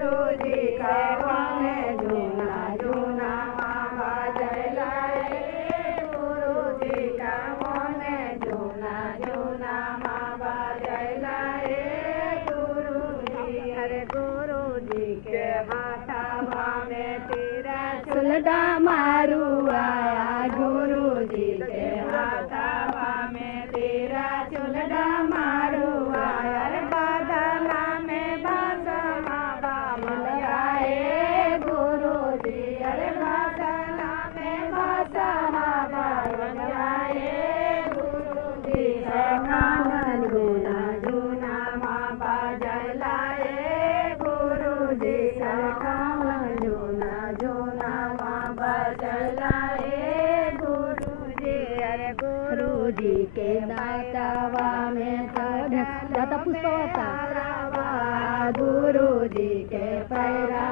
गुरुजी कौने जूना जूना बजैला गुरुजी कौने जूना जूना बजैला गुरुजी अरे गुरुजी के हाथवा में तेरा चुलडा मारू आया गुरुजी के हाथवा में तेरा चुलडा मारू आया रे बादला में बासना बामलाए गुरुजी अरे बादला में बासना बामलाए गुरुजी कानन गुना जुना मा बजलाए गुरुजी कानन जुना जुना मा बजलाए गुरुजी अरे गुरुजी के दातावा में दाता पुष्पवता गुरुजी के पैरा